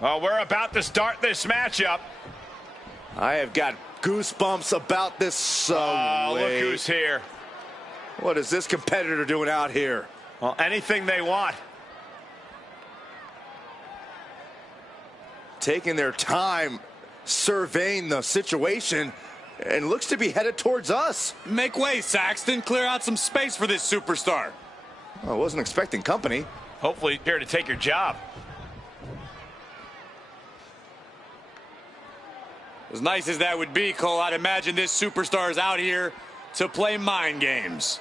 Well, we're about to start this matchup. I have got goosebumps about this. Look who's here. What is this competitor doing out here? Well, anything they want. Taking their time, surveying the situation, and looks to be headed towards us. Make way, Saxton. Clear out some space for this superstar. I wasn't expecting company. Hopefully here to take your job. As nice as that would be, Cole, I'd imagine this superstar is out here to play mind games.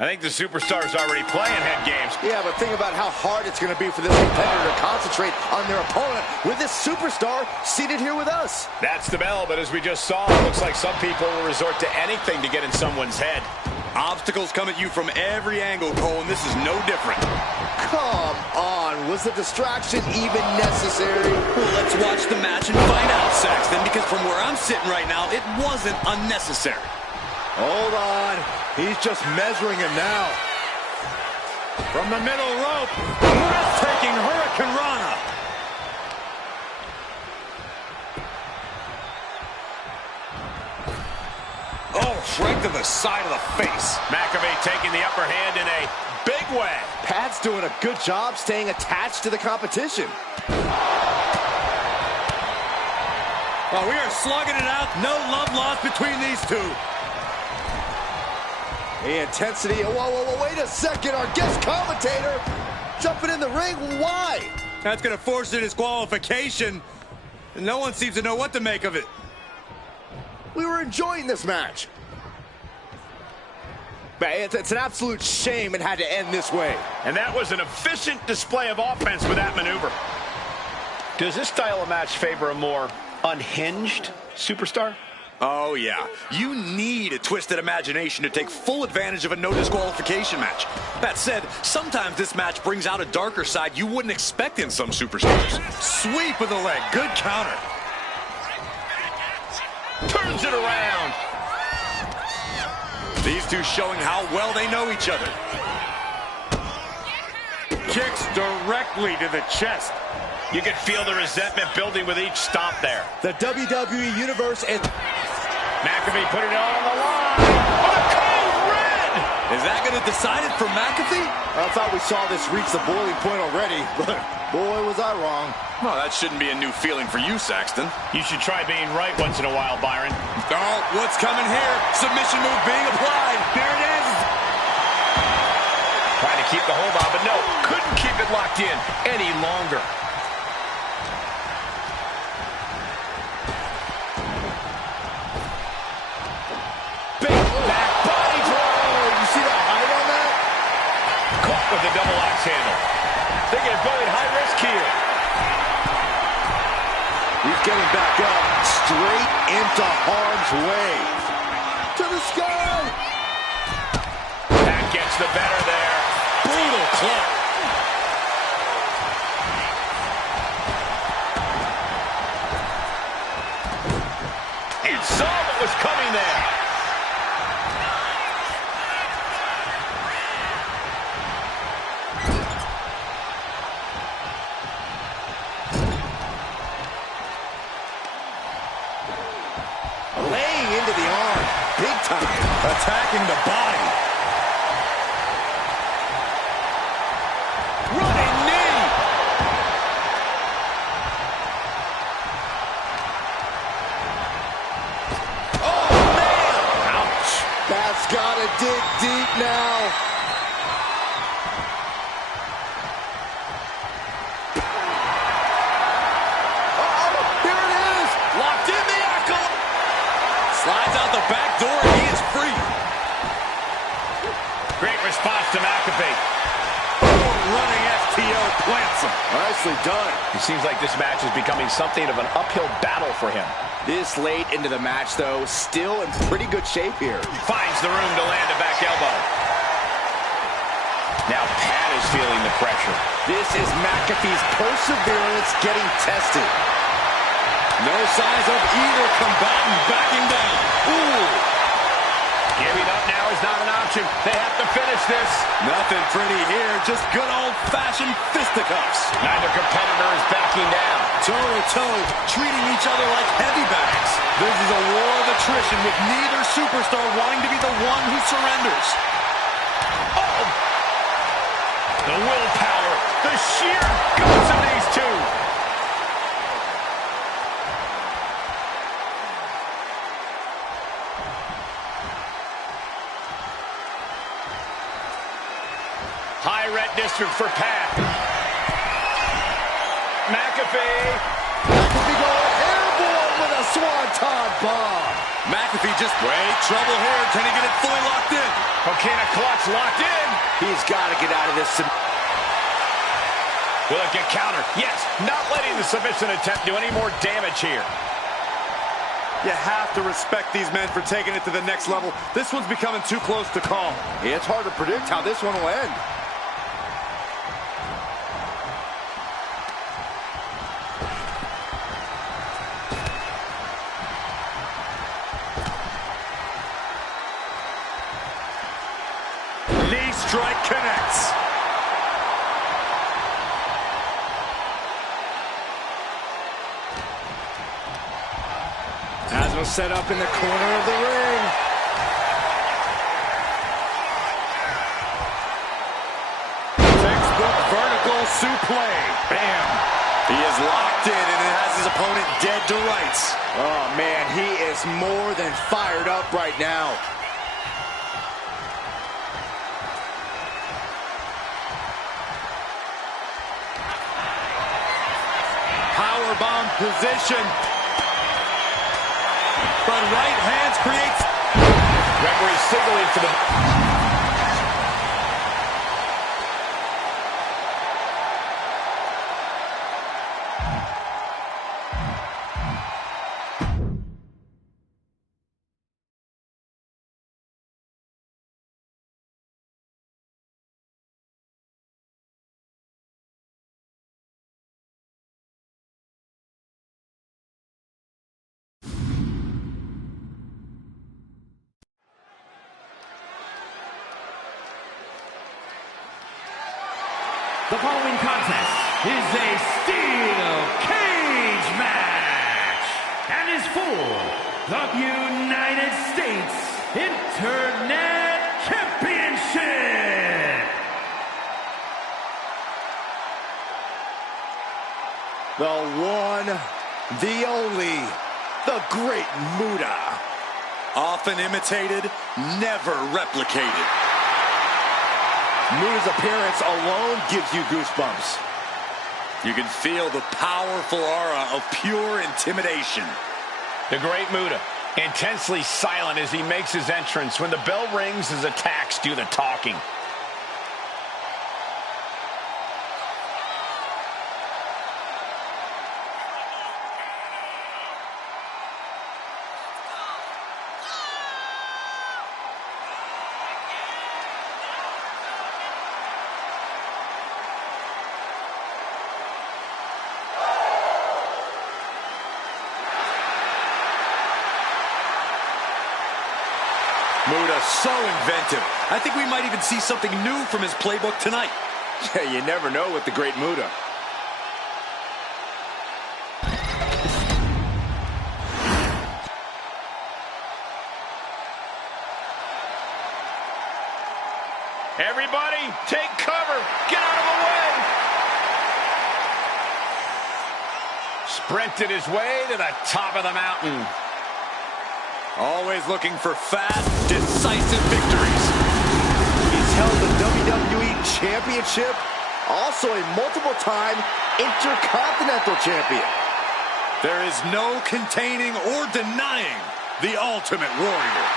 I think the superstar's already playing head games. Yeah, but think about how hard it's going to be for this competitor to concentrate on their opponent with this superstar seated here with us. That's the bell, but as we just saw, it looks like some people will resort to anything to get in someone's head. Obstacles come at you from every angle, Cole, and this is no different. Come on, was the distraction even necessary? Well, let's watch the match and find out, Saxton, because from where I'm sitting right now, it wasn't unnecessary. Hold on, he's just measuring him now. From the middle rope, breathtaking Hurricane Rana. Oh, right to the side of the face. McAfee taking the upper hand in a big way. Pat's doing a good job staying attached to the competition. Well, we are slugging it out. No love lost between these two. The intensity. Whoa, wait a second. Our guest commentator jumping in the ring. Why? That's going to force a disqualification. And no one seems to know what to make of it. We were enjoying this match. It's an absolute shame it had to end this way. And that was an efficient display of offense with that maneuver. Does this style of match favor a more unhinged superstar? Oh, yeah. You need a twisted imagination to take full advantage of a no disqualification match. That said, sometimes this match brings out a darker side you wouldn't expect in some superstars. Sweep of the leg. Good counter. Turns it around. These two showing how well they know each other. Kicks directly to the chest. You can feel the resentment building with each stomp there. The WWE Universe and McAfee putting it all on the line. With a cold red! Is that going to decide it for McAfee? I thought we saw this reach the boiling point already, but boy, was I wrong. Well, that shouldn't be a new feeling for you, Saxton. You should try being right once in a while, Byron. Oh, what's coming here? Submission move being applied. There it is. Trying to keep the hold on, but no, couldn't keep it locked in any longer. With the double axe handle. Thinking of going high risk here. He's getting back up, straight into harm's way. To the sky. That gets the better there. Brutal club. And saw what was coming there. Laying into the arm, big time. Attacking the body. Running knee. Oh, man. Ouch. That's got to dig deep now. Slides out the back door and he is free. Great response to McAfee. Running FTO plants him. Nicely done. It seems like this match is becoming something of an uphill battle for him. This late into the match, though, still in pretty good shape here. Finds the room to land a back elbow. Now Pat is feeling the pressure. This is McAfee's perseverance getting tested. No signs of either combatant backing down. Ooh. Giving up. out now is not an option. They have to finish this. Nothing pretty here, just good old-fashioned fisticuffs. Neither competitor is backing down. Toe-to-toe, treating each other like heavy bags. This is a war of attrition with neither superstar wanting to be the one who surrenders. Oh! The willpower, the sheer guts of these two. High red district for Pat. McAfee. McAfee going airborne with a swanton bomb. McAfee just wait, trouble here. Can he get it fully locked in? Coquina clutch locked in. He's got to get out of this. Will it get countered? Yes, not letting the submission attempt do any more damage here. You have to respect these men for taking it to the next level. This one's becoming too close to call. It's hard to predict how this one will end. Knee strike connects. Asma set up in the corner of the ring. Textbook vertical suplex. Bam. He is locked in and it has his opponent dead to rights. Oh, man, he is more than fired up right now. Powerbomb position. But right hands creates. Referee signaling for the... The following contest is a steel cage match and is for the United States Internet Championship. The one, the only, the Great Muta. Often imitated, never replicated. Muta's appearance alone gives you goosebumps. You can feel the powerful aura of pure intimidation. The Great Muta, intensely silent as he makes his entrance. When the bell rings, his attacks do the talking. Muta, so inventive. I think we might even see something new from his playbook tonight. Yeah, you never know with the Great Muta. Everybody, take cover. Get out of the way. Sprinted his way to the top of the mountain. Always looking for fast, decisive victories. He's held the WWE Championship, also a multiple-time Intercontinental Champion. There is no containing or denying the Ultimate Warrior.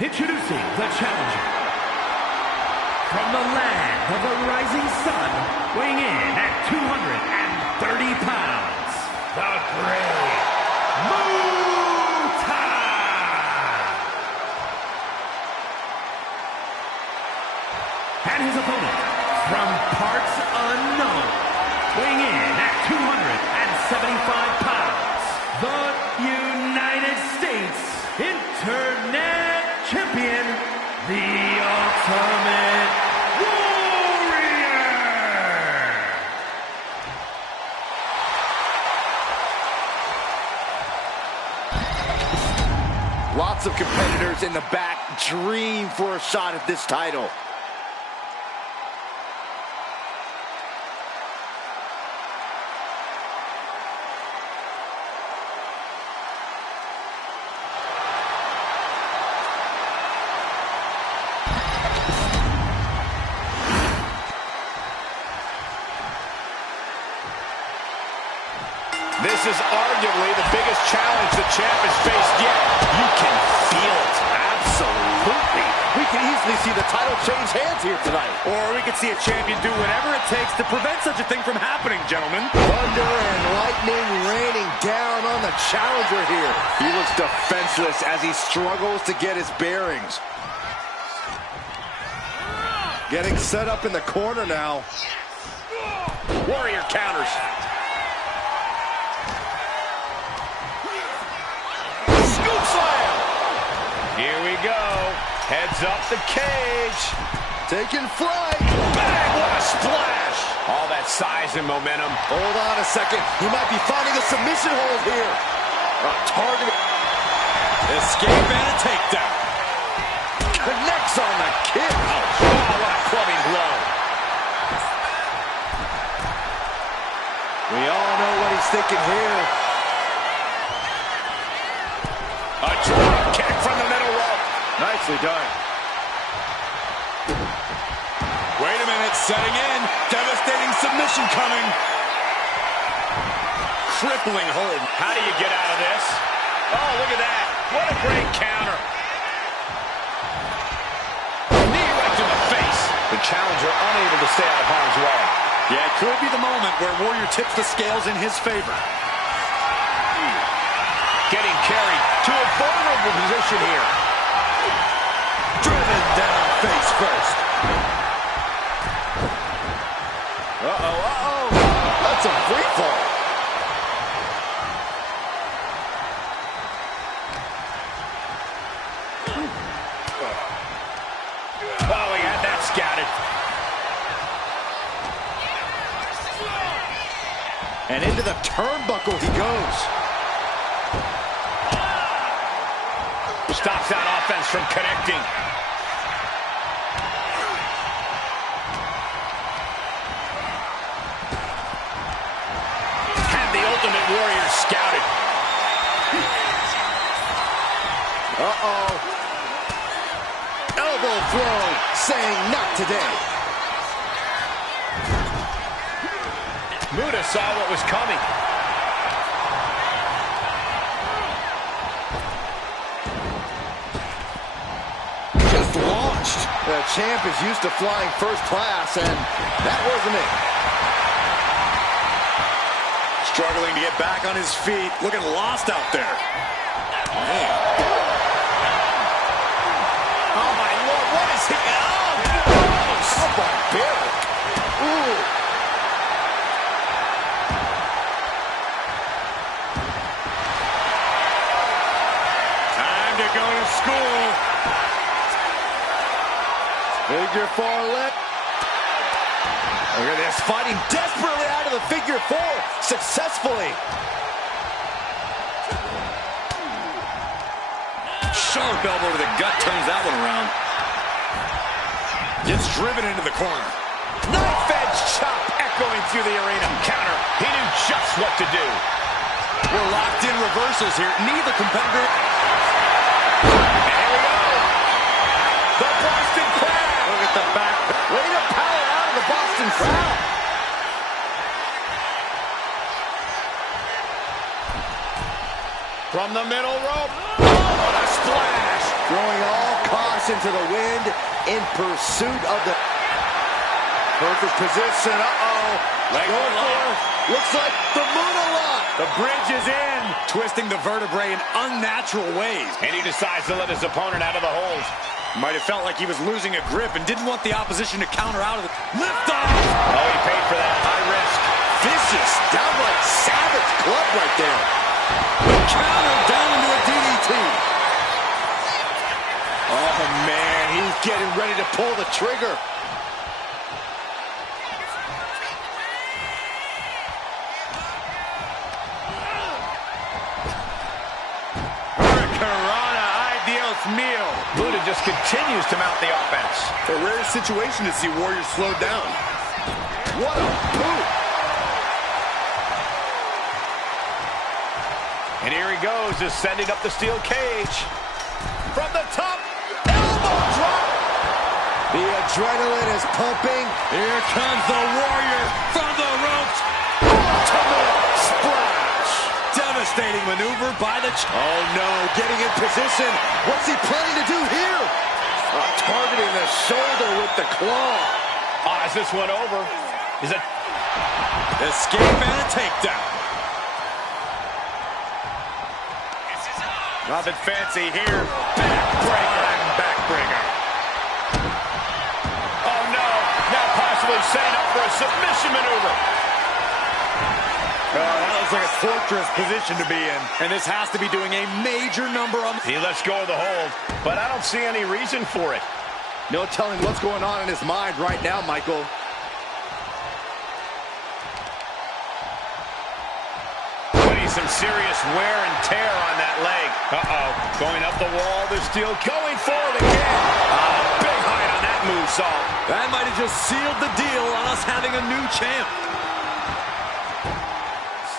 Introducing the challenger. From the land of the rising sun, weighing in at 230 pounds, the Great Muta! And his opponent, from parts unknown, weighing in at 275 pounds, the United States Internet Champion, the Ultimate Warrior! Lots of competitors in the back dream for a shot at this title. This is arguably the biggest challenge the champ has faced yet. You can feel it. Absolutely. We can easily see the title change hands here tonight. Or we could see a champion do whatever it takes to prevent such a thing from happening, gentlemen. Thunder and lightning raining down on the challenger here. He looks defenseless as he struggles to get his bearings. Getting set up in the corner now. Warrior counters. Scoop slam. Here we go. Heads up the cage. Taking flight. Bang, what a splash. All that size and momentum. Hold on a second. He might be finding a submission hold here. A target. Escape and a takedown. Connects on the kick. Oh, what a clubbing blow. We all know what he's thinking here. A drop kick from the middle rope. Nicely done. Wait a minute, setting in. Devastating submission coming. Crippling hold. How do you get out of this? Oh, look at that. What a great counter. Knee right to the face. The challenger unable to stay out of harm's way. Yeah, it could be the moment where Warrior tips the scales in his favor. Getting carried to a vulnerable position here. Driven down face first. Uh-oh. That's a free fall. Oh, he had that scouted. And into the turnbuckle he goes. Stops that offense from connecting. Had the Ultimate Warrior scouted. Uh-oh. Elbow throw, saying not today. Muta saw what was coming. Just launched. The champ is used to flying first class, and that wasn't it. Struggling to get back on his feet. Looking lost out there. Man. Oh, my Lord, what is he? Oh, gross. How barbaric. Ooh. Time to go to school. Figure four leg. Look at this, fighting desperately out of the figure four, successfully. Sharp elbow to the gut turns that one around. Gets driven into the corner. Knife edge chop echoing through the arena. Counter. He knew just what to do. We're locked in reversals here. Neither competitor. And here we go. The Boston Crab. Look at the back. Way to power out of the Boston Crab. From the middle rope. Oh, what a splash. Throwing all caution to the wind in pursuit of the perfect position. Leg Going for it. Looks like the Moonalock. The bridge is in. Twisting the vertebrae in unnatural ways. And he decides to let his opponent out of the hold. Might have felt like he was losing a grip and didn't want the opposition to counter out of it. Lift off! Oh, he paid for that. High risk. Vicious, downright savage club right there. Counter down into a DDT. Oh, man, he's getting ready to pull the trigger. Buddha just continues to mount the offense. A rare situation to see Warriors slowed down. What a boot! And here he goes, ascending up the steel cage. From the top, elbow drop. The adrenaline is pumping. Here comes the Warrior from the ropes. Ultimate splash. Devastating maneuver by the... Oh, no, getting in position. What's he planning to do here? Targeting the shoulder with the claw. Is this one over? Is it? Escape and a takedown. Nothing fancy here. Backbreaker. Oh, no. Now possibly setting up for a submission maneuver. That looks like a torturous position to be in. And this has to be doing a major number on... He lets go of the hold, but I don't see any reason for it. No telling what's going on in his mind right now, Michael. Putting some serious wear and tear on that leg. Going up the wall, they're still going forward again. Big height on that moonsault. That might have just sealed the deal on us having a new champ.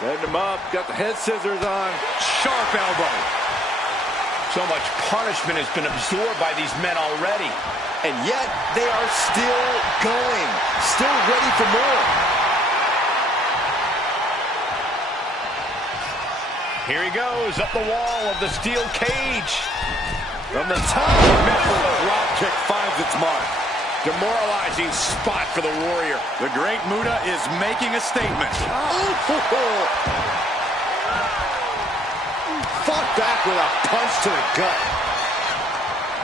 Setting him up, got the head scissors on. Sharp elbow. So much punishment has been absorbed by these men already. And yet, they are still going. Still ready for more. Here he goes, up the wall of the steel cage. From the top, the drop kick finds its mark. Demoralizing spot for the Warrior. The great Muta is making a statement. Fought back with a punch to the gut.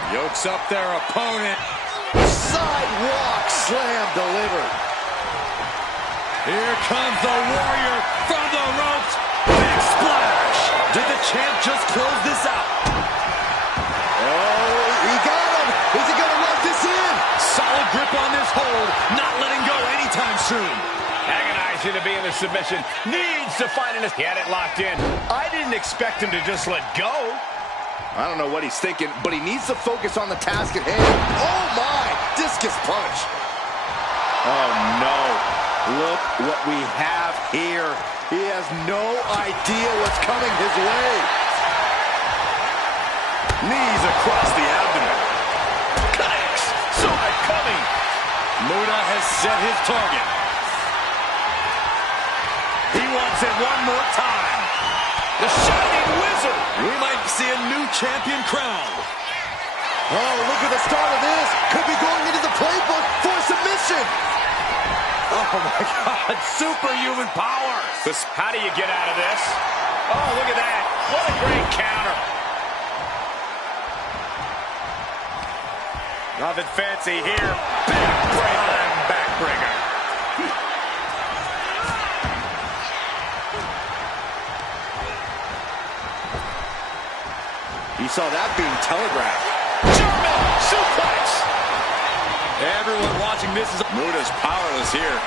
Yokes up their opponent. Sidewalk slam delivered. Here comes the Warrior from the ropes. Big splash. Did the champ just close this out? Oh, he got him. Is he going to lock this in? Solid grip on this hold. Not letting go anytime soon. Agonizing to be in the submission. Needs to find an... He had it locked in. I didn't expect him to just let go. I don't know what he's thinking, but he needs to focus on the task at hand. Oh, my! Discus punch. Oh, no. Look what we have here. He has no idea what's coming his way. Knees across the abdomen. Connects. Saw it coming. Muta has set his target. He wants it one more time. The Shining Wizard. We might see a new champion crowned. Oh, look at the start of this. Could be going into the playbook for submission. Oh, my God. Superhuman power. How do you get out of this? Oh, look at that. What a great counter. Nothing fancy here. Backbreaker. He saw that being telegraphed. German suplex. Everyone watching this is... Muta's powerless here.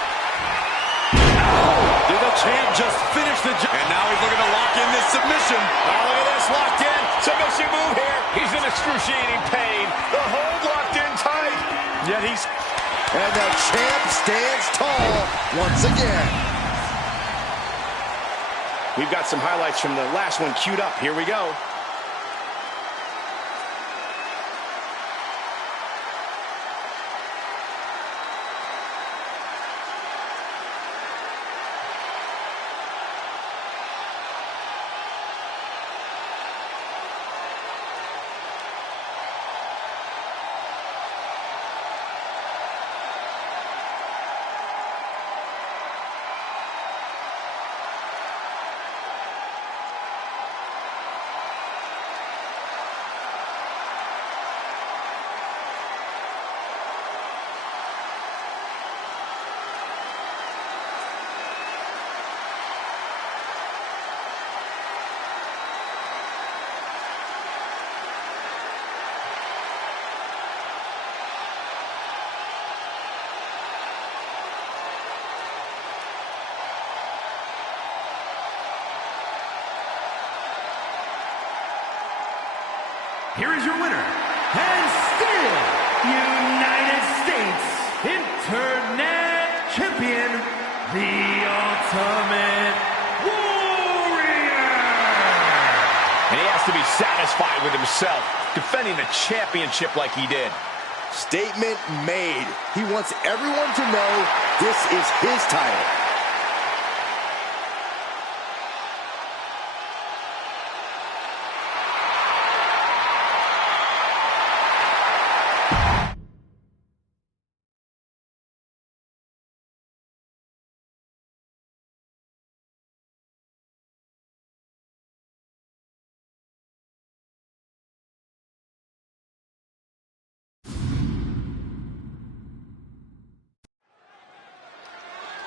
Did the champ just finish the job? And now he's looking to lock in this submission. Oh, look at this. Locked in. Submission move here. He's in excruciating pain. The hold locked in tight. Yet he's... And the champ stands tall once again. We've got some highlights from the last one queued up. Here we go. here is your winner, and still United States Internet Champion, the Ultimate Warrior. And he has to be satisfied with himself, defending the championship like he did. Statement made. He wants everyone to know this is his title.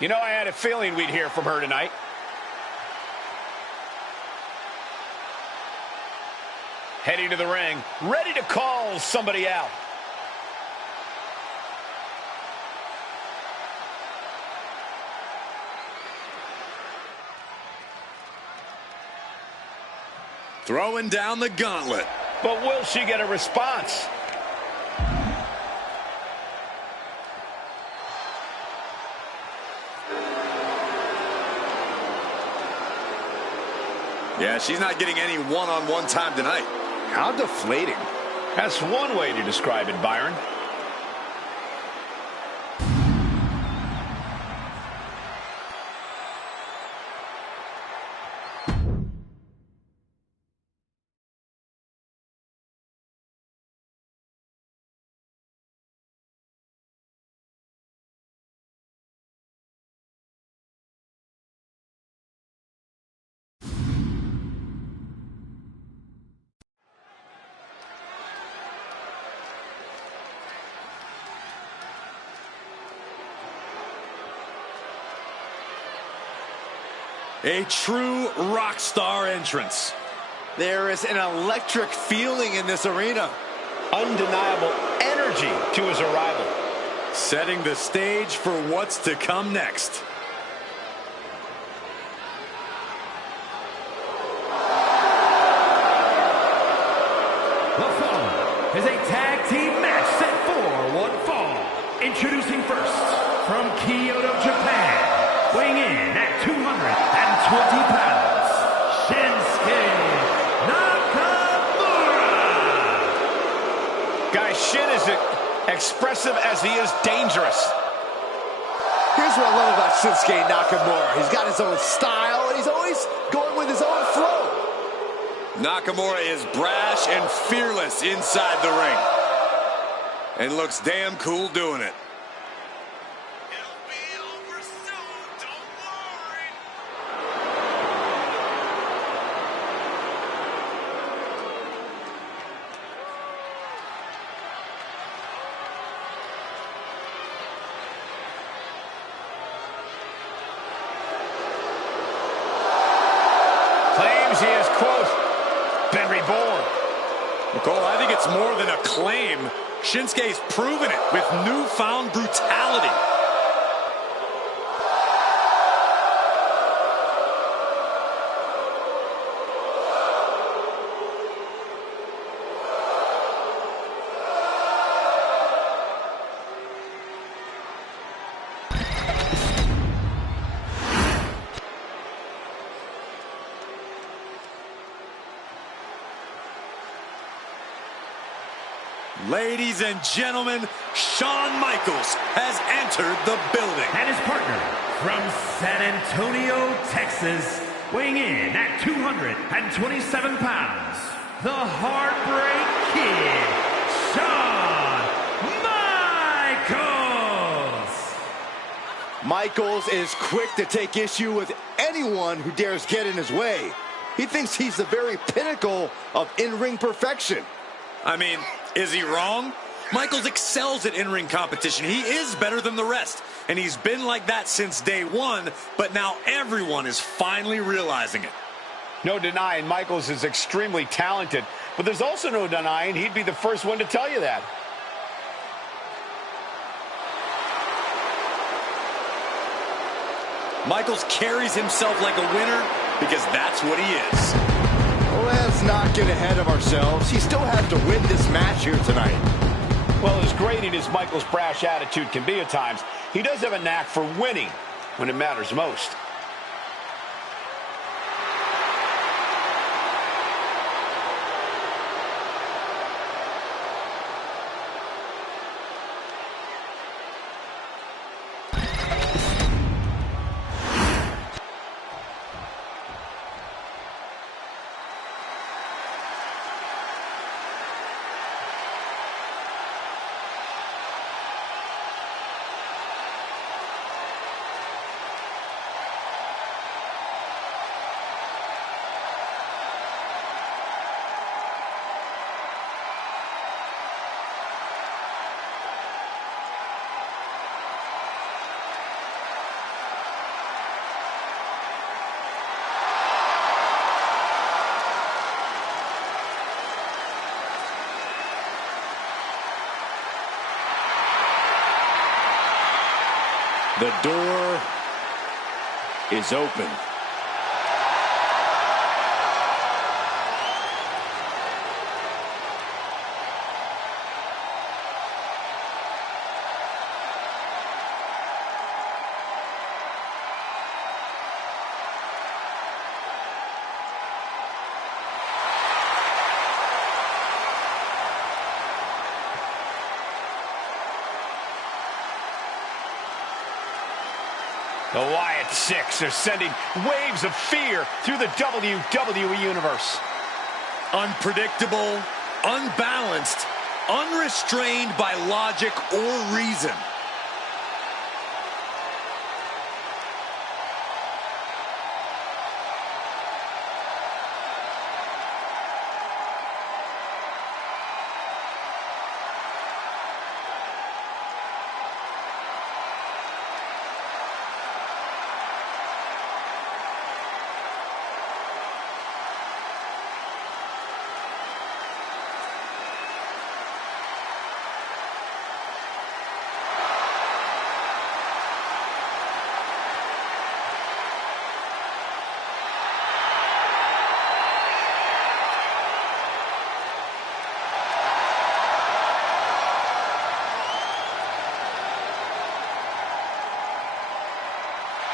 You know, I had a feeling we'd hear from her tonight. Heading to the ring, ready to call somebody out. Throwing down the gauntlet. But will she get a response? Yeah, she's not getting any one-on-one time tonight. How deflating. That's one way to describe it, Byron. A true rock star entrance. There is an electric feeling in this arena. Undeniable energy to his arrival. Setting the stage for what's to come next. The following is a tag team match set for one fall. Introducing first, from Kyoto, Japan, weighing in at 220 pounds, Shinsuke Nakamura. Guy, Shin is expressive as he is dangerous. Here's what I love about Shinsuke Nakamura. He's got his own style, and he's always going with his own flow. Nakamura is brash and fearless inside the ring. And looks damn cool doing it. It'll be over soon, don't worry. Claims he is, quote, been reborn. Nicole, I think it's more than a claim. Shinsuke's proven it with newfound brutality. Ladies and gentlemen, Shawn Michaels has entered the building. And his partner, from San Antonio, Texas, weighing in at 227 pounds, the Heartbreak Kid, Shawn Michaels. Michaels is quick to take issue with anyone who dares get in his way. He thinks he's the very pinnacle of in-ring perfection. I mean, is he wrong? Michaels excels at in-ring competition. He is better than the rest. And he's been like that since day one, but now everyone is finally realizing it. No denying Michaels is extremely talented, but there's also no denying he'd be the first one to tell you that. Michaels carries himself like a winner because that's what he is. Let's not get ahead of ourselves. He still has to win this match here tonight. Well, as grating as Michael's brash attitude can be at times, he does have a knack for winning when it matters most. The door is open. The Wyatt Six are sending waves of fear through the WWE Universe. Unpredictable, unbalanced, unrestrained by logic or reason.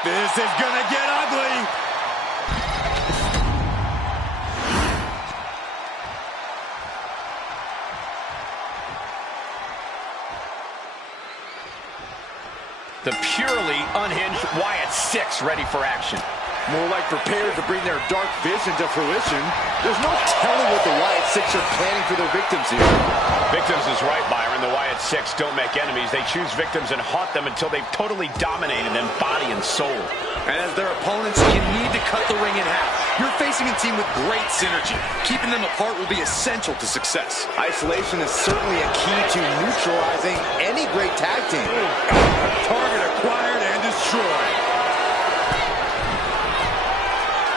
This is gonna get ugly. The purely unhinged Wyatt Six ready for action. More like prepared to bring their dark vision to fruition. There's no telling what the Wyatt Six are planning for their victims here. Victims is right, Byron. The Wyatt Six don't make enemies. They choose victims and haunt them until they've totally dominated them body and soul. And as their opponents, you need to cut the ring in half. You're facing a team with great synergy. Keeping them apart will be essential to success. Isolation is certainly a key to neutralizing any great tag team. Target acquired and destroyed.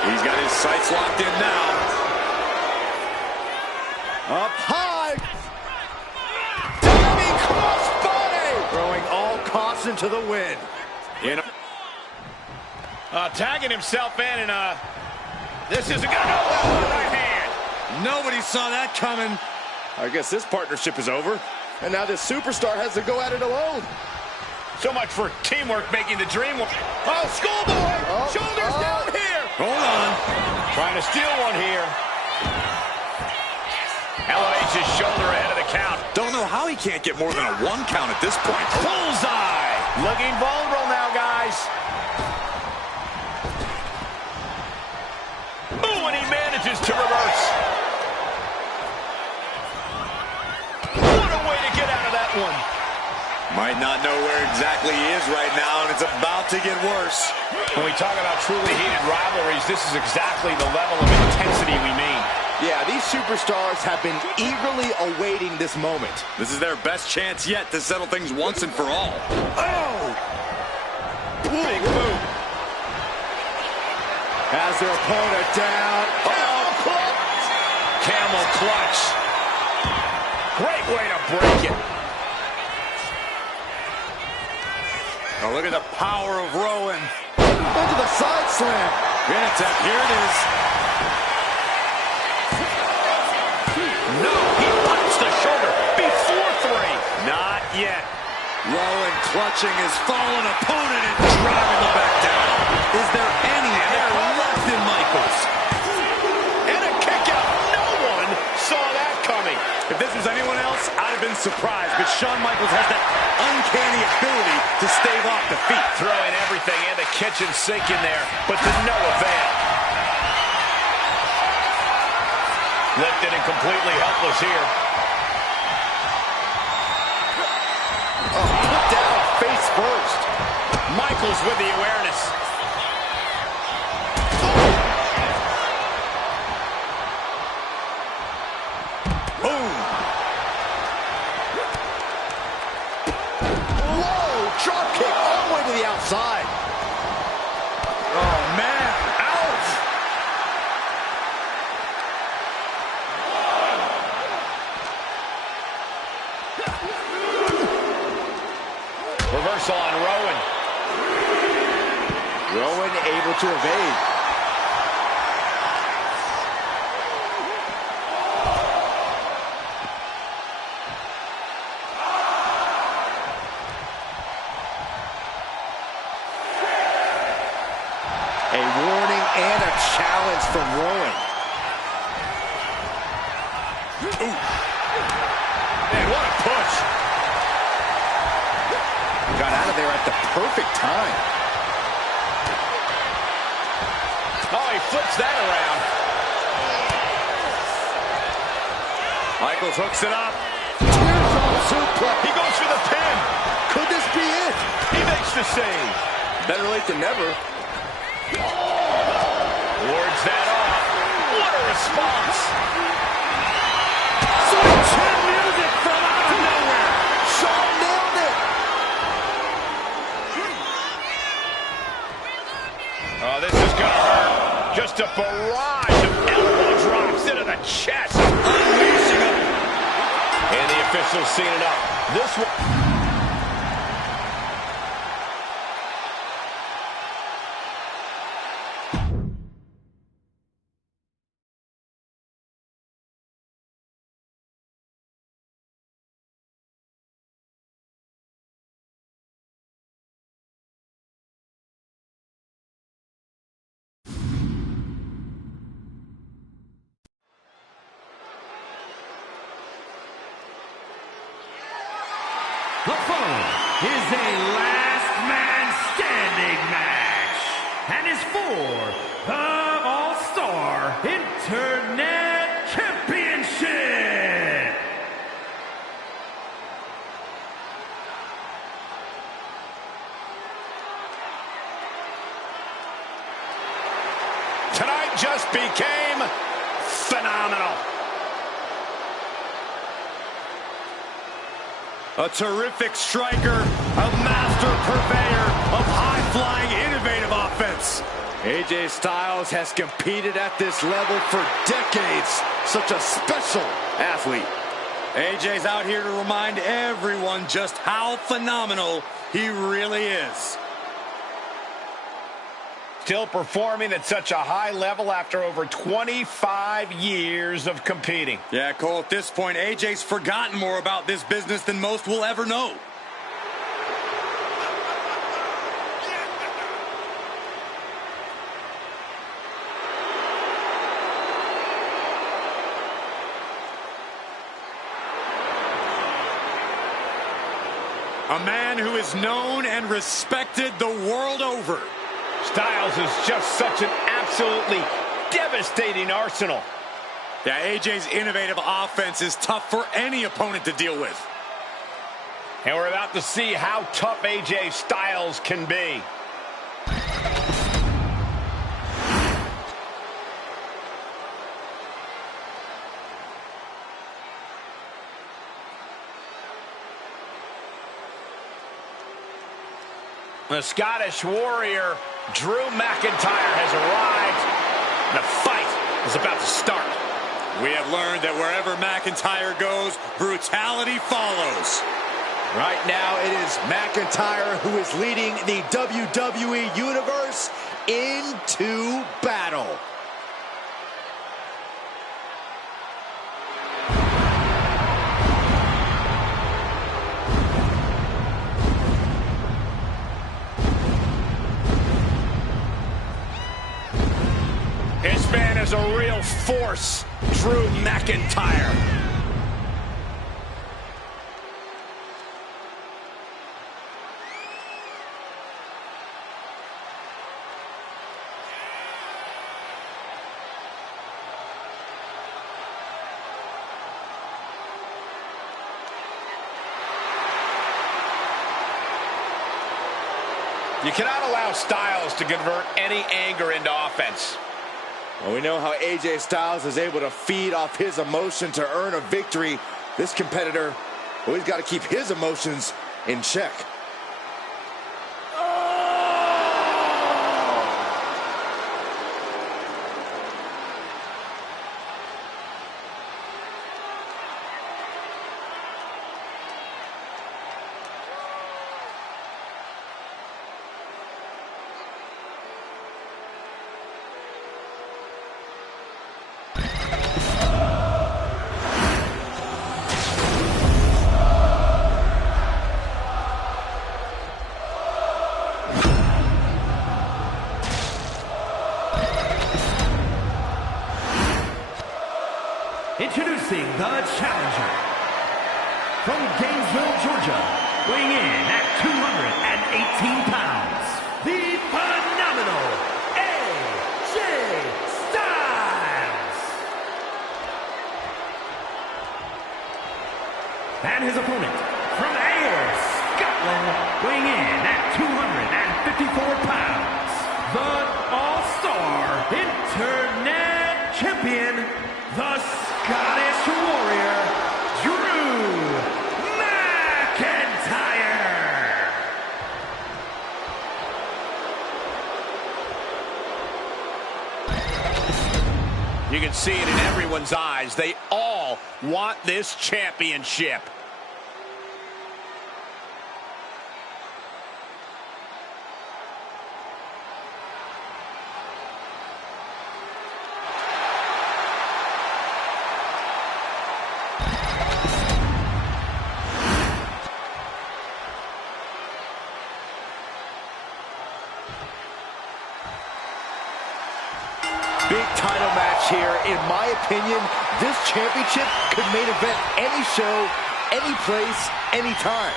He's got his sights locked in now. Up high. Diving crossbody. Throwing all caution to the wind. Tagging himself in, and this isn't gonna go well with the right hand. Nobody saw that coming. I guess this partnership is over. And now this superstar has to go at it alone. So much for teamwork making the dream work. Oh, schoolboy! Shoulders down here! Hold on. Trying to steal one here. Elevates his shoulder ahead of the count. Don't know how he can't get more than a 1 count at this point. Bullseye! Looking vulnerable now, guys. Ooh, and he manages to reverse. What a way to get out of that one. Might not know where exactly he is right now, and it's about to get worse. When we talk about truly heated rivalries, this is exactly the level of intensity we mean. Yeah, these superstars have been eagerly awaiting this moment. This is their best chance yet to settle things once and for all. Oh! Big move. Has their opponent down. Camel clutch. Great way to break it. Oh, look at the power of Rowan. Into the side slam. Pin attack, here it is. yet. Rowan clutching his fallen opponent and driving him back down. Is there any air left in Michaels? And a kick out. No one saw that coming. If this was anyone else, I'd have been surprised. But Shawn Michaels has that uncanny ability to stave off defeat. Throwing everything in the kitchen sink in there, but to no avail. Lifted and completely helpless here. Oh, put down face first. Michaels with the awareness. Boom. Whoa, drop kick all the way to the outside. Oh, man. Ouch. Reversal on Rowan. Rowan able to evade. A warning and a challenge from Rowan. Ooh. Man, what a push. Got out of there at the perfect time. Oh, he flips that around. Michaels hooks it up. Teardrop suplex. He goes for the pin. Could this be it? He makes the save. Better late than never. Wards that off. What a response. Switch in music from out of nowhere. Shawn nailed it. Oh, this is gonna hurt. Just a barrage of elbow drops into the chest. Unleashing him. And the officials seen it up. This one. The following is a last man standing match and is for the All-Star Internet Championship. Tonight just became phenomenal. A terrific striker, a master purveyor of high-flying, innovative offense. AJ Styles has competed at this level for decades. Such a special athlete. AJ's out here to remind everyone just how phenomenal he really is. Still performing at such a high level after over 25 years of competing. Yeah, Cole, at this point, AJ's forgotten more about this business than most will ever know. A man who is known and respected the world over. Styles is just such an absolutely devastating arsenal. Yeah, AJ's innovative offense is tough for any opponent to deal with. And we're about to see how tough AJ Styles can be. The Scottish Warrior, Drew McIntyre, has arrived. The fight is about to start. We have learned that wherever McIntyre goes, brutality follows. Right now, it is McIntyre who is leading the WWE Universe into battle. is a real force, Drew McIntyre. You cannot allow Styles to convert any anger into offense. Well, we know how AJ Styles is able to feed off his emotion to earn a victory. This competitor, well, he's got to keep his emotions in check. Introducing the challenger from Gainesville, Georgia, weighing in at 218 pounds, the phenomenal AJ Styles. And his opponent from Ayr, Scotland, weighing in at 254 pounds, the All-Star Internet Champion, the Scottish Warrior, Drew McIntyre. You can see it in everyone's eyes. They all want this championship. Big title match here. In my opinion, this championship could main event any show, any place, any time.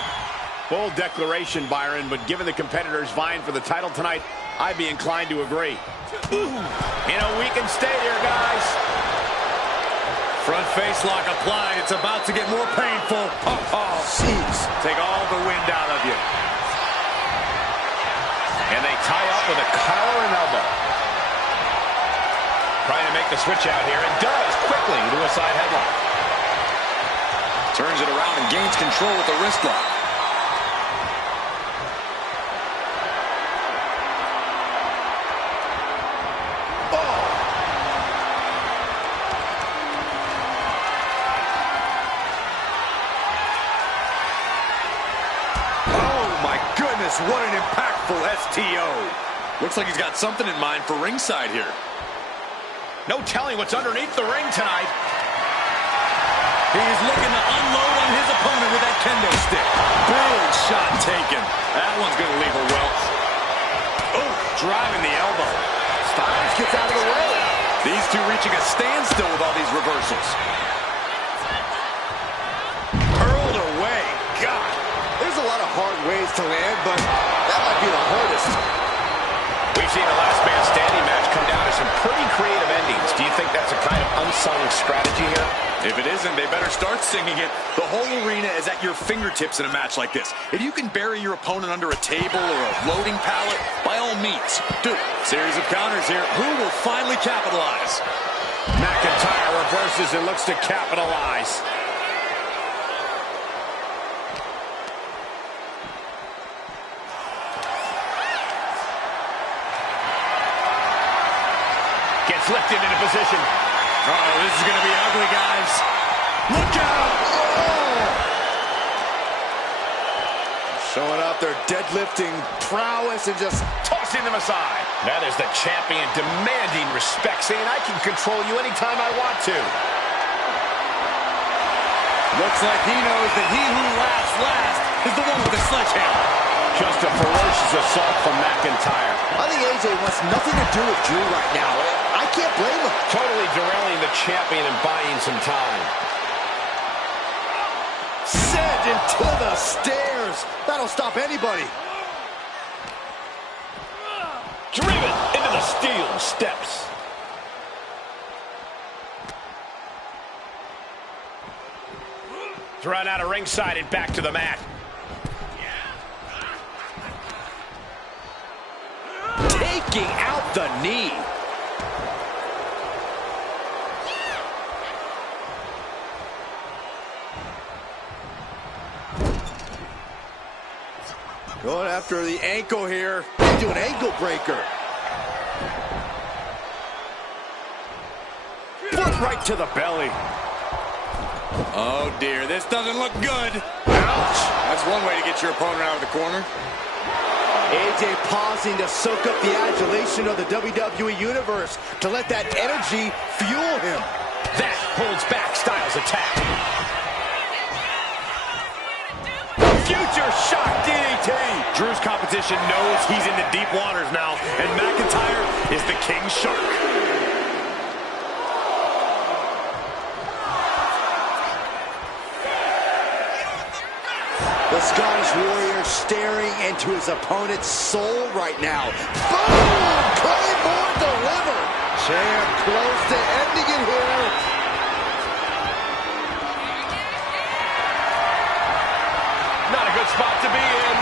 Bold declaration, Byron, but given the competitors vying for the title tonight, I'd be inclined to agree. In a weakened state here, guys. Front face lock applied. It's about to get more painful. Oh, jeez. Take all the wind out of you. And they tie up with a collar and elbow. Trying to make the switch out here, and does quickly to a side headlock. Turns it around and gains control with the wrist lock. Oh my goodness, what an impactful STO. Looks like he's got something in mind for ringside here. No telling what's underneath the ring tonight. He's looking to unload on his opponent with that kendo stick. Big shot taken. That one's going to leave a welt. Oh, driving the elbow. Styles gets out of the way. These two reaching a standstill with all these reversals. Hurled away. God. There's a lot of hard ways to land, but that might be the hardest. We've seen a last man standing match come down to some pretty creative endings. Do you think that's a kind of unsung strategy here? If it isn't, they better start singing it. The whole arena is at your fingertips in a match like this. If you can bury your opponent under a table or a loading pallet, by all means, do it. Series of counters here. Who will finally capitalize? McIntyre reverses and looks to capitalize. Gets lifted into position. Uh-oh, this is going to be ugly, guys. Look out! Oh! Showing off their deadlifting prowess and just Tossing them aside. That is the champion demanding respect, saying I can control you anytime I want to. Looks like he knows that he who laughs last is the one with the sledgehammer. Just a ferocious assault from McIntyre. I think AJ wants nothing to do with Drew right now. I can't blame him. Totally derailing the champion and buying some time. Sent into the stairs. That'll stop anybody. Driven into the steel steps. Run out of ringside and back to the mat. Taking out the knee. Going after the ankle here. Into an ankle breaker. Foot right to the belly. Oh dear, this doesn't look good. Ouch! That's one way to get your opponent out of the corner. AJ pausing to soak up the adulation of the WWE Universe, to let that energy fuel him. That holds back Styles' attack. Future shock DDT. Drew's competition knows he's in the deep waters now, and McIntyre is the king shark. The Scottish Warrior staring into his opponent's soul right now. Boom! Claymore delivered. Champ close to ending it here. Not a good spot to be in.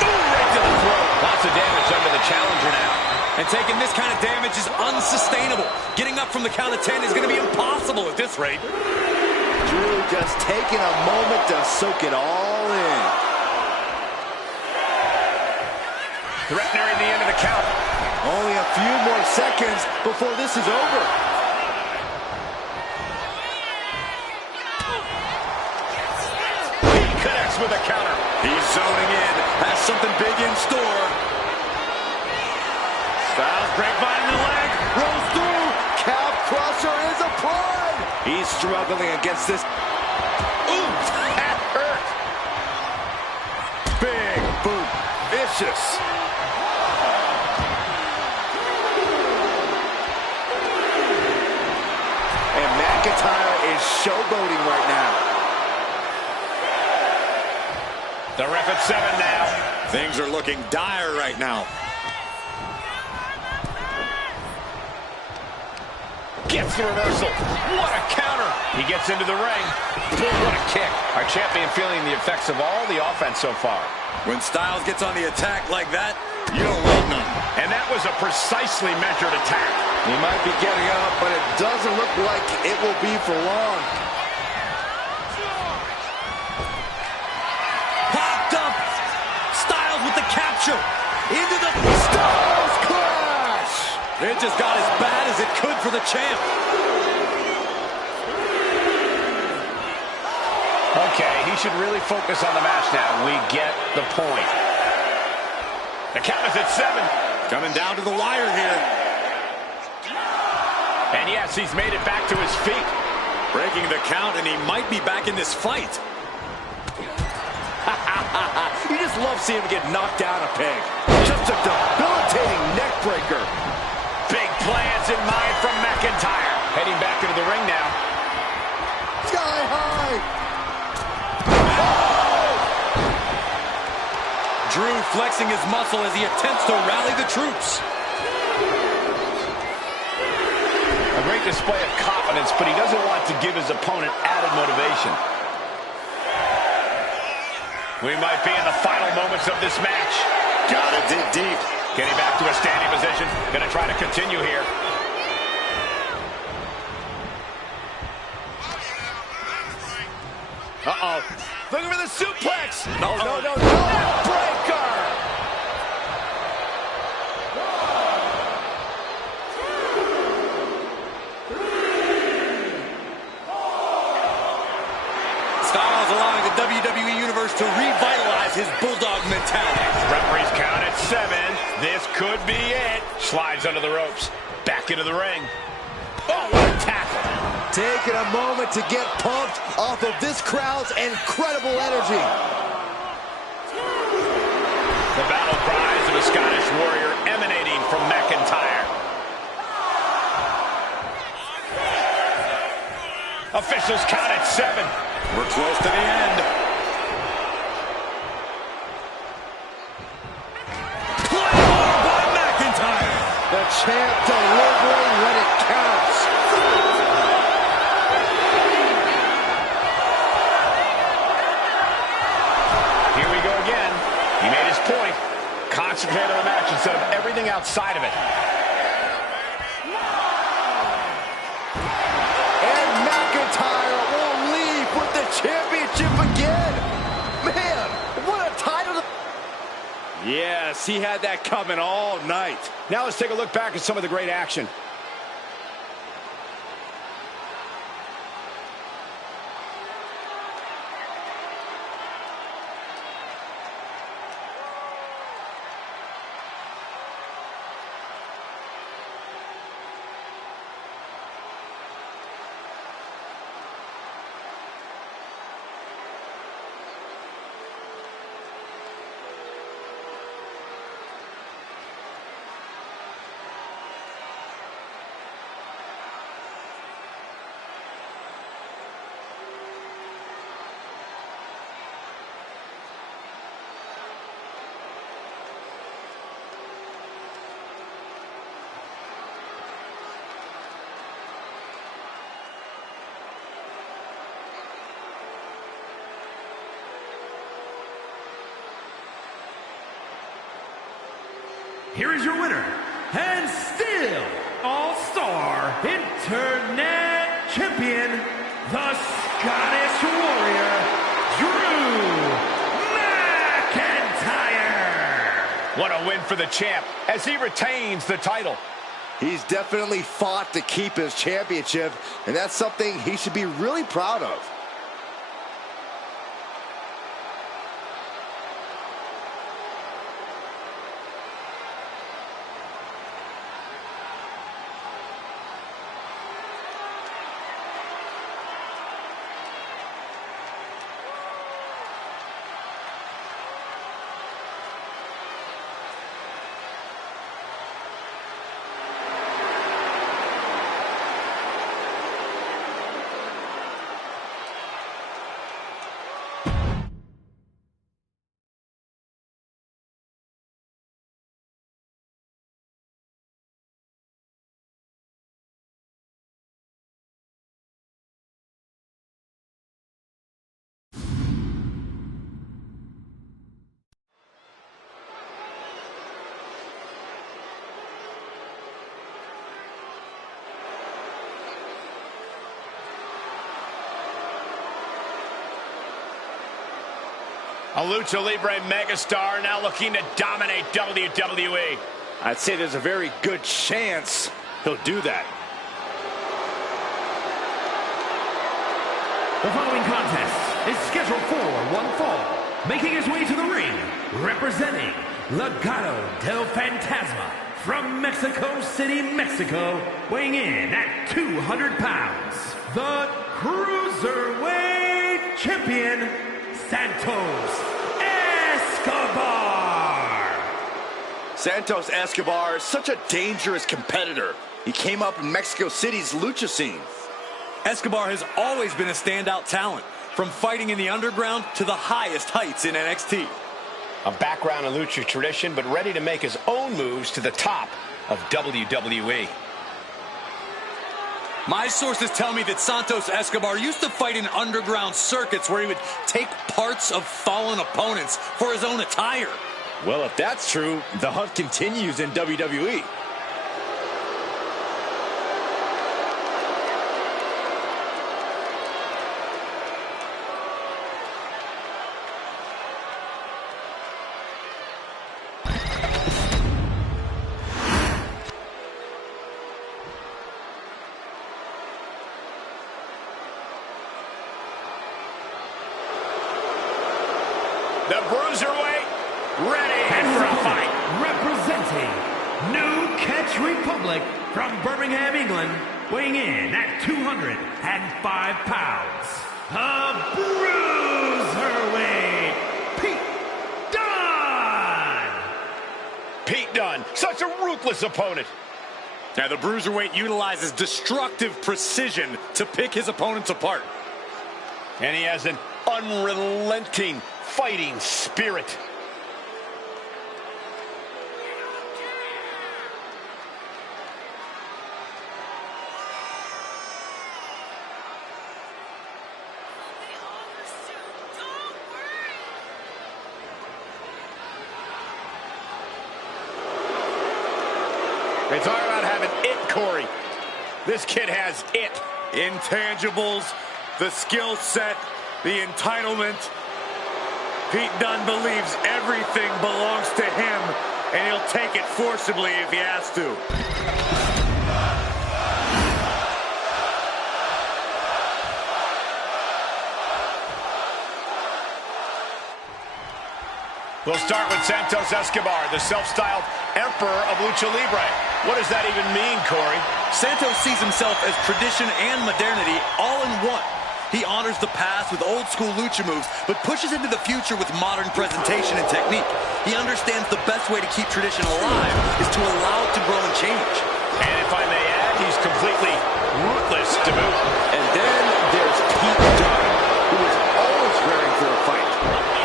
Ooh, right to the throat. Lots of damage under the challenger now. And taking this kind of damage is unsustainable. Getting up from the count of 10 is going to be impossible at this rate. Drew just taking a moment to soak it all in. Threatening the end of the count. Only a few more seconds before this is over. He connects with a counter. He's zoning in. Has something big in store. Styles grapevine in the leg. Rolls through. Calf crusher is applied. He's struggling against this. Ooh, that hurt. Big boot. Vicious. And McIntyre is showboating right now. The ref at 7 now. Things are looking dire right now. Gets the reversal. What a counter. He gets into the ring. Boom, what a kick. Our champion feeling the effects of all the offense so far. When Styles gets on the attack like that, you don't want none. And that was a precisely measured attack. He might be getting up, but it doesn't look like it will be for long. Popped up. Styles with the capture. Into the Styles Clash! It just got as bad as it could for the champ. Okay, he should really focus on the match now. We get the point. The count is at 7. Coming down to the wire here. And yes, he's made it back to his feet. Breaking the count, and he might be back in this fight. You just love seeing him get knocked down a peg. Just a debilitating neck breaker. Big plans in mind from McIntyre. Heading back into the ring now. Sky high. Drew flexing his muscle as he attempts to rally the troops. A great display of confidence, but he doesn't want to give his opponent added motivation. We might be in the final moments of this match. Gotta dig deep. Getting back to a standing position. Gonna try to continue here. Uh-oh. Looking for the suplex. No. Neck breaker. Styles allowing the WWE Universe to revitalize his bulldog mentality. Referee's count at 7. This could be it. Slides under the ropes. Back into the ring. Oh, what a tackle. Taking a moment to get pumped off of this crowd's incredible energy. The battle cries of a Scottish Warrior emanating from McIntyre. Officials count at 7. We're close to the end. Claymore by McIntyre. The champ delivering when it counts. Here we go again. He made his point. Concentrate on the match instead of everything outside of it. And McIntyre will leave with the championship again. Man, what a title. Yes, he had that coming all night. Now let's take a look back at some of the great action. Here is your winner, and still All-Star Internet Champion, the Scottish Warrior, Drew McIntyre. What a win for the champ as he retains the title. He's definitely fought to keep his championship, and that's something he should be really proud of. A Lucha Libre megastar now looking to dominate WWE. I'd say there's a very good chance he'll do that. The following contest is scheduled for one fall. Making his way to the ring, representing Legado del Fantasma from Mexico City, Mexico, weighing in at 200 pounds, the Cruiserweight Champion, Santos Escobar. Santos Escobar is such a dangerous competitor. He came up in Mexico City's lucha scene. Escobar has always been a standout talent, from fighting in the underground to the highest heights in NXT. A background in Lucha tradition, but ready to make his own moves to the top of WWE. My sources tell me that Santos Escobar used to fight in underground circuits where he would take parts of fallen opponents for his own attire. Well, if that's true, the hunt continues in WWE. The Bruiserweight, ready for a fight. Representing New Catch Republic from Birmingham, England, weighing in at 205 pounds, the Bruiserweight, Pete Dunne. Pete Dunne, such a ruthless opponent. Now the Bruiserweight utilizes destructive precision to pick his opponents apart. And he has an unrelenting fighting spirit. They talk about having it, Corey. This kid has it. Intangibles, the skill set, the entitlement. Pete Dunne believes everything belongs to him, and he'll take it forcibly if he has to. We'll start with Santos Escobar, the self-styled Emperor of Lucha Libre. What does that even mean, Corey? Santos sees himself as tradition and modernity all in one. He honors the past with old-school lucha moves, but pushes into the future with modern presentation and technique. He understands the best way to keep tradition alive is to allow it to grow and change. And if I may add, he's completely ruthless to boot. And then there's Pete Dunne, who is always raring for a fight.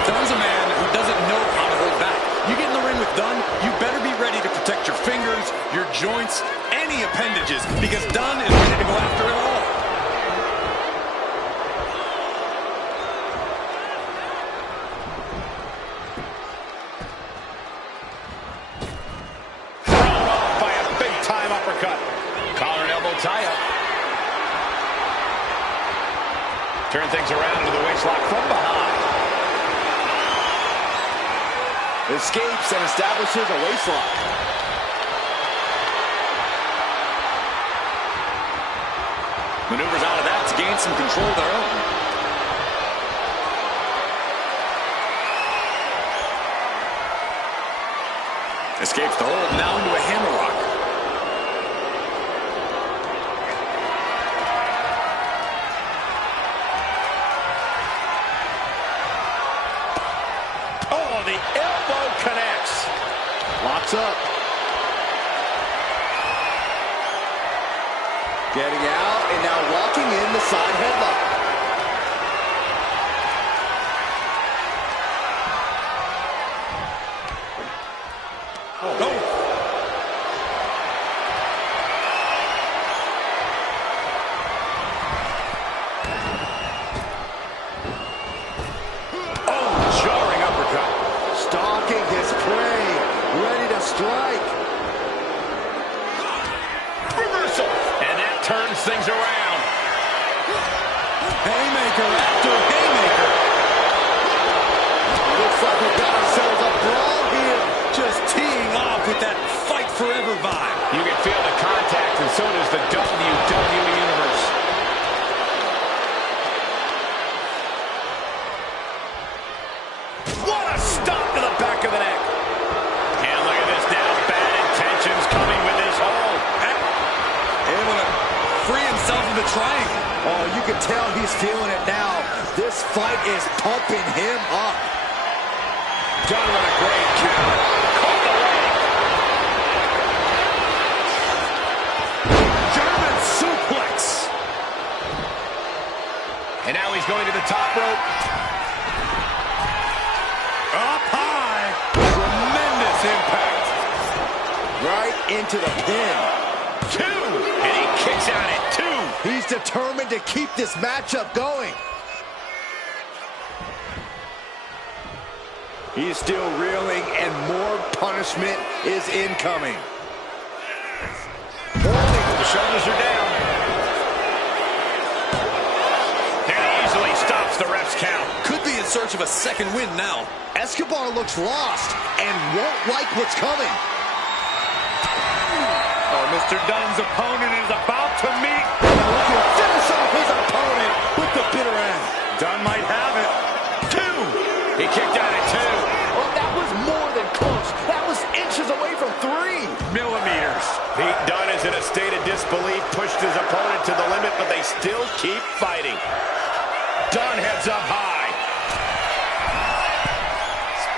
Dunne's a man who doesn't know how to hold back. You get in the ring with Dunne, you better be ready to protect your fingers, your joints, any appendages, because Dunne is ready to go after it all. Thrown off by a big-time uppercut. Collar and elbow tie-up. Turn things around into the waistlock from behind. Escapes and establishes a waistlock. Maneuvers out of that to gain some control of their own. Escapes the hold, now into a hammerlock. Oh, the elbow connects. Locks up. Getting out and now walking in the side headlock. Oh, no. Oh, jarring uppercut. Stalking his prey. Ready to strike. Reversal. And that turns things around. Haymaker after haymaker. Looks like we've got ourselves a brawl here. Just teeing off with that fight forever vibe. You can feel the contact, and so does the WWE Universe. What a stop to the back of the neck. And look at this now. Bad intentions coming with this hold. Able to free himself of the triangle. Oh, you can tell he's feeling it now. This fight is pumping him up. Done with a great count. Caught the leg. German suplex. And now he's going to the top rope. Up high. Tremendous impact. Right into the pin. Two. And he kicks out at two. He's determined to keep this matchup going. He's still reeling, and more punishment is incoming. The shoulders are down. And he easily stops the ref's count. Could be in search of a second win now. Escobar looks lost and won't like what's coming. Oh, Mr. Dunne's opponent is about to meet. Looking to finish off his opponent with the bitter end. Dunne might have it. Two. He kicked out at two. Well, that was more than close. That was inches away from 3 Millimeters. Pete Dunne is in a state of disbelief, pushed his opponent to the limit, but they still keep fighting. Dunne heads up high.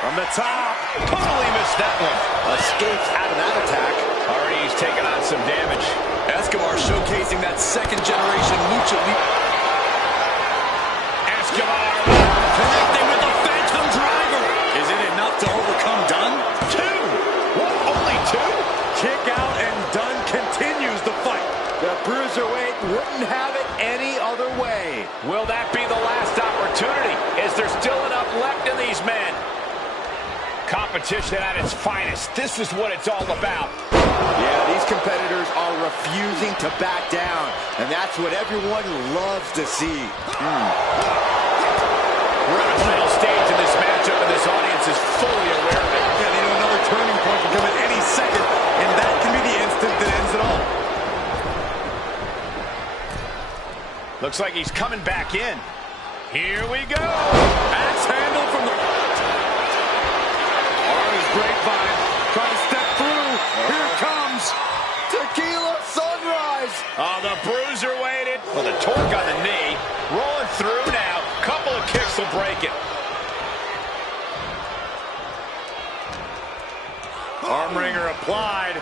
From the top. Totally missed that one. Escapes out of that attack. Already he's taken on some damage. facing that second-generation lucha Escobar. connecting with the Phantom Driver. Is it enough to overcome Dunn? Two. What? Only two? Kick out and Dunn continues the fight. The Bruiserweight wouldn't have it any other way. Will that be the last opportunity? Is there still enough left in these men? Competition at its finest. This is what it's all about. Yeah, these competitors are refusing to back down, and that's what everyone loves to see. We're at a final stage in this matchup, and this audience is fully aware of it. Yeah, they know another turning point can come at any second, and that can be the instant that ends it all. Looks like he's coming back in. Here we go. Axe handle from the... On his grapevine, trying to step through. Here it comes. Tequila Sunrise. Oh, the Bruiser waited. Well, the torque on the knee. Rolling through now. Couple of kicks will break it. Arm wringer applied.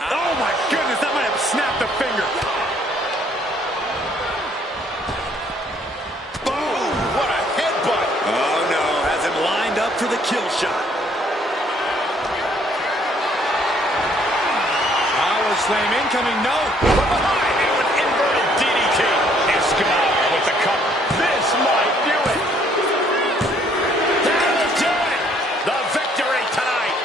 Oh, my goodness, that might have snapped a finger. Boom! What a headbutt. Oh, no, has him lined up for the kill shot. Power slam incoming, no. From behind into an inverted DDT. Escobar with the cover. This might do it. That'll do it. The victory tonight.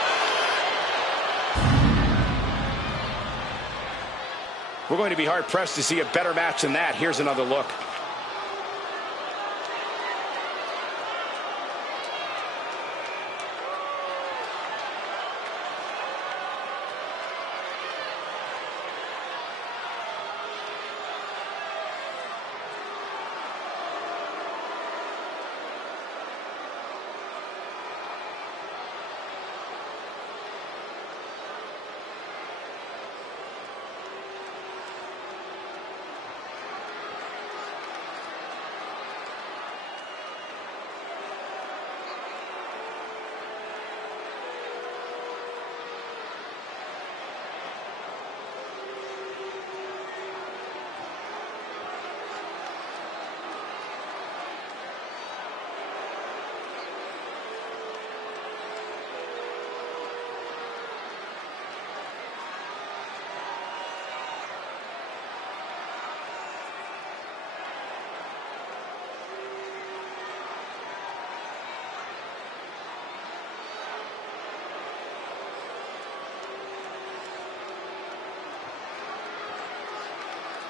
We're going to be hard-pressed to see a better match than that. Here's another look.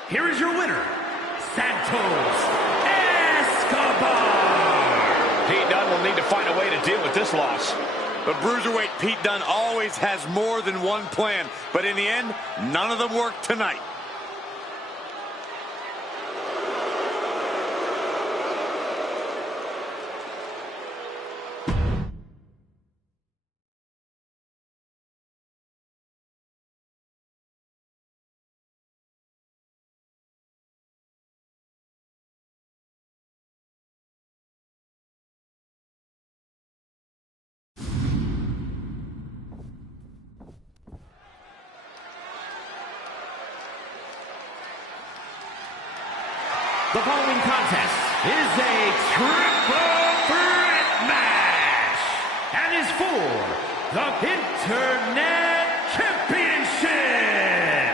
Here is your winner, Santos Escobar. Pete Dunne will need to find a way to deal with this loss. The Bruiserweight Pete Dunne always has more than one plan, but in the end, none of them worked tonight. The following contest is a triple threat match and is for the Internet Championship.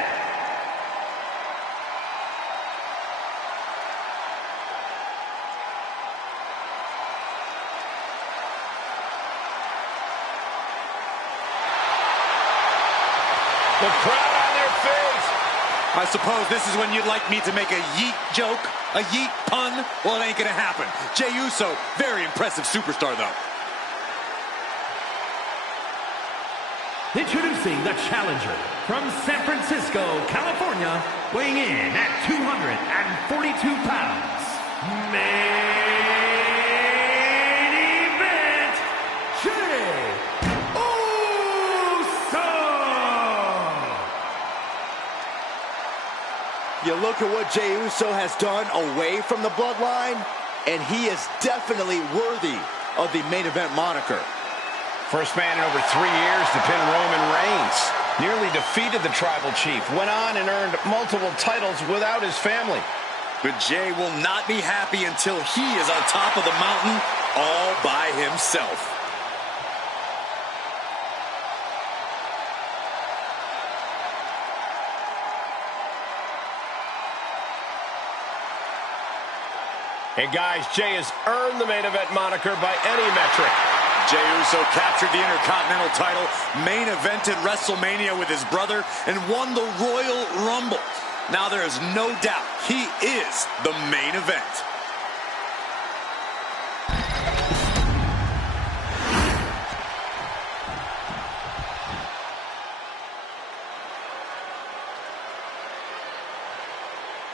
The crowd on their face. I suppose this is when you'd like me to make a yeet joke, a yeet pun? Well, it ain't gonna happen. Jey Uso, very impressive superstar, though. Introducing the challenger from San Francisco, California, weighing in at 242 pounds. Main event, Jey Uso! You look at what Jey Uso has done away from the bloodline, and he is definitely worthy of the main event moniker. First man in over 3 years to pin Roman Reigns. Nearly defeated the Tribal Chief, went on and earned multiple titles without his family. But Jay will not be happy until he is on top of the mountain all by himself. And guys, Jay has earned the main event moniker by any metric. Jey Uso captured the Intercontinental title, main evented WrestleMania with his brother, and won the Royal Rumble. Now there is no doubt he is the main event.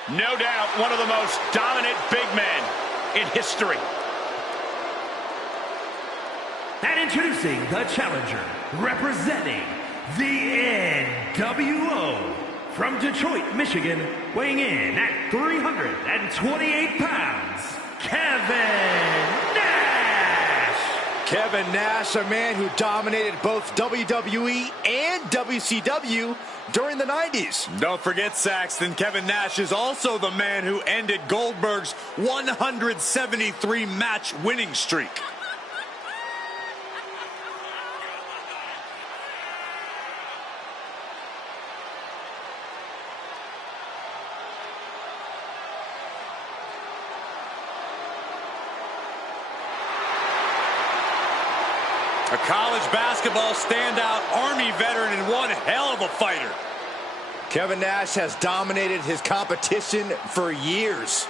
No doubt one of the most dominant big men in history. And introducing the challenger, representing the NWO, from Detroit, Michigan, weighing in at 328 pounds, Kevin Nash. Kevin Nash, a man who dominated both WWE and WCW during the 90s. Don't forget, Saxton, Kevin Nash is also the man who ended Goldberg's 173-match winning streak. A college basketball standout, Army veteran, and one hell of a fighter. Kevin Nash has dominated his competition for years.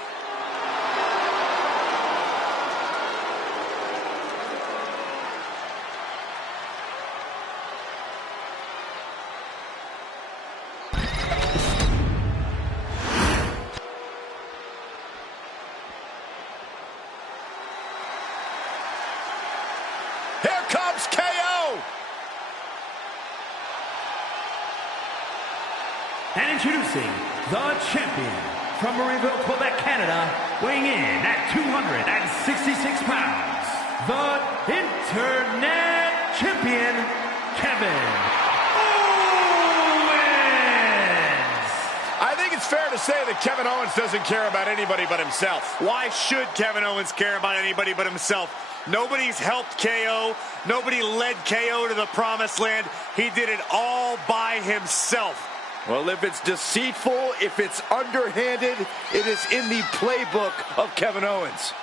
Here comes KO! And introducing the champion from Marieville, Quebec, Canada, weighing in at 266 pounds, the Internet Champion, Kevin Owens. I think it's fair to say that Kevin Owens doesn't care about anybody but himself. Why should Kevin Owens care about anybody but himself? Nobody's helped KO. Nobody led KO to the promised land. He did it all by himself. Well, if it's deceitful, if it's underhanded, it is in the playbook of Kevin Owens.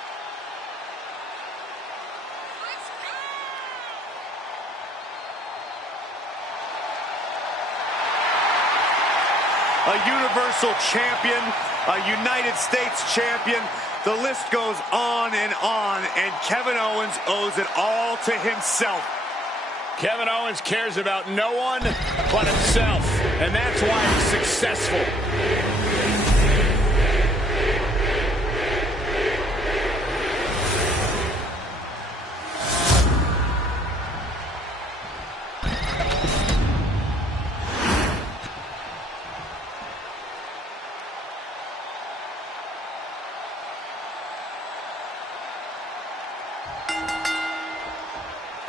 A Universal Champion, a United States Champion. The list goes on, and Kevin Owens owes it all to himself. Kevin Owens cares about no one but himself, and that's why he's successful.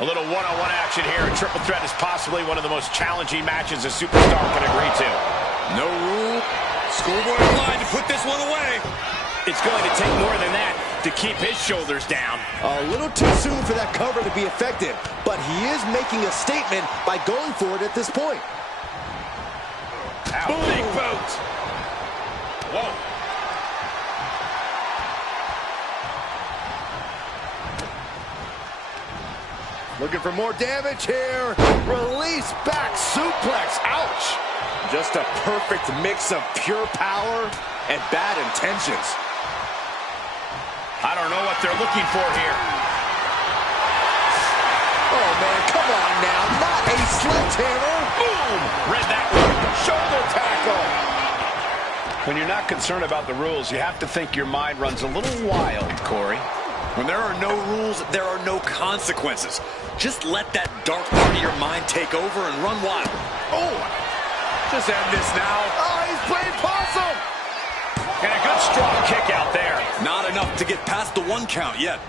A little one-on-one action here. A triple threat is possibly one of the most challenging matches a superstar can agree to. No rule. Schoolboy line to put this one away. It's going to take more than that to keep his shoulders down. A little too soon for that cover to be effective, but he is making a statement by going for it at this point. Big boot. Whoa. Looking for more damage here. Release back suplex. Ouch. Just a perfect mix of pure power and bad intentions. I don't know what they're looking for here. Oh, man, come on now. Not a sledgehammer. Boom! Read that one. Shoulder tackle. When you're not concerned about the rules, you have to think your mind runs a little wild, Corey. When there are no rules, there are no consequences. Just let that dark part of your mind take over and run wild. Oh, just end this now. Oh, he's playing possum. And a good strong kick out there. Not enough to get past the 1 count yet.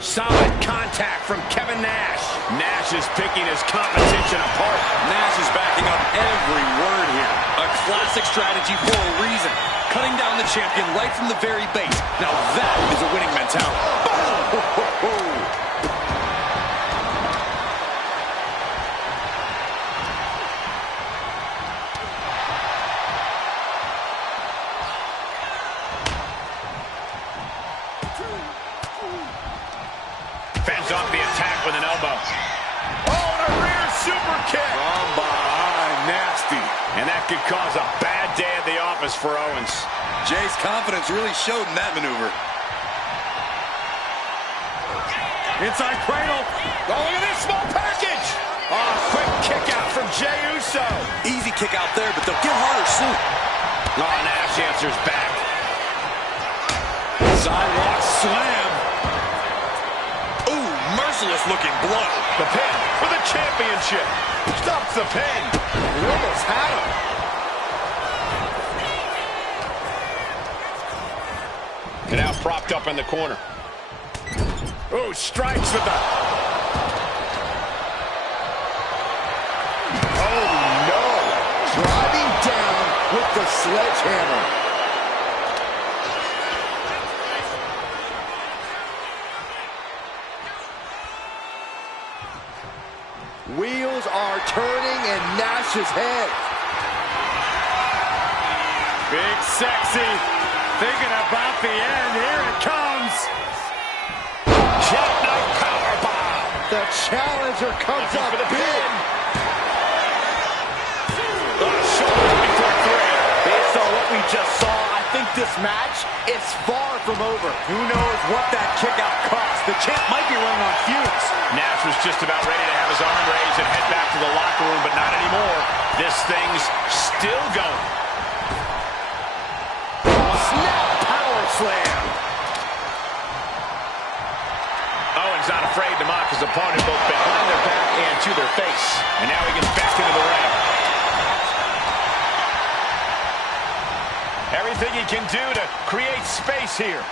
Solid contact from Kevin Nash. Nash is picking his competition apart. Nash is backing up every word here. A classic strategy for a reason. Cutting down the champion right from the very base. Now that is a winning mentality. Fends off the attack with an elbow. Oh, and a rear super kick. From behind, nasty. And that could cause a bad day at the office for Owens. Jay's confidence really showed in that maneuver. Inside cradle. Oh, look at this small package. Oh, quick kick out from Jey Uso. Easy kick out there, but they'll get harder soon. Oh, Nash answers back. Sidewalk slam. Ooh, merciless looking blow. The pin for the championship. Stops the pin. He almost had him. And now propped up in the corner. Oh, strikes with the... Oh, no. Driving down with the sledgehammer. Wheels are turning in Nash's head. Big sexy. Thinking about the end. Here it comes. Jackknife powerbomb. The challenger comes up For the big. pin. Shoulder before three. Based on what we just saw, I think this match is far from over. Who knows what that kick out cost? The champ might be running on fumes. Nash was just about ready to have his arm raised and head back to the locker room, but not anymore. This thing's still going. Snap power slam. Owens not afraid to mock his opponent both behind their back and to their face. And now he gets back into the ring. Everything he can do to create space here.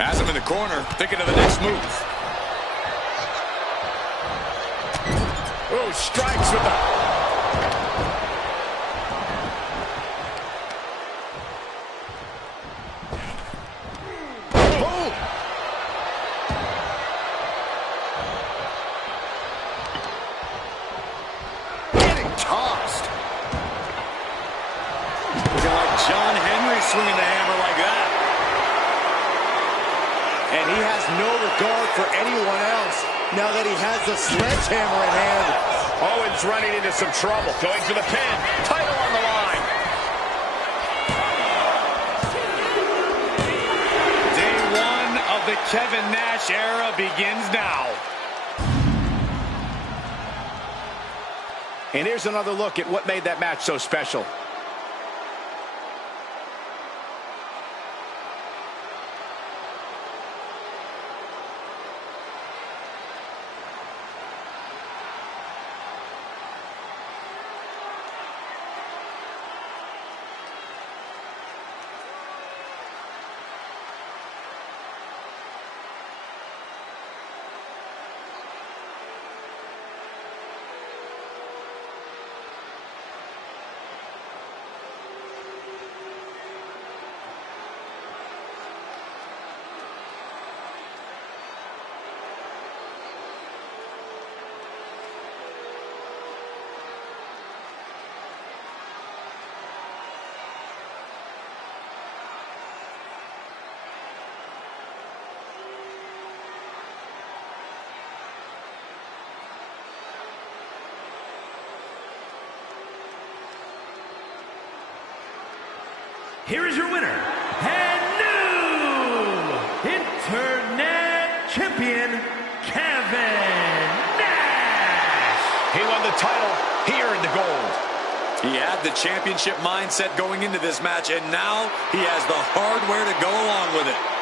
Has him in the corner, thinking of the next move. Oh, strikes with the... Boom. Getting tossed. Looking like John Henry swinging the hammer like that. And he has no regard for anyone else now that he has the sledgehammer in hand. Owens running into some trouble. Going for the pin. Title on the line. Day one of the Kevin Nash era begins now. And here's another look at what made that match so special. Here is your winner, and new Internet Champion, Kevin Nash. He won the title. He earned the gold. He had the championship mindset going into this match, and now he has the hardware to go along with it.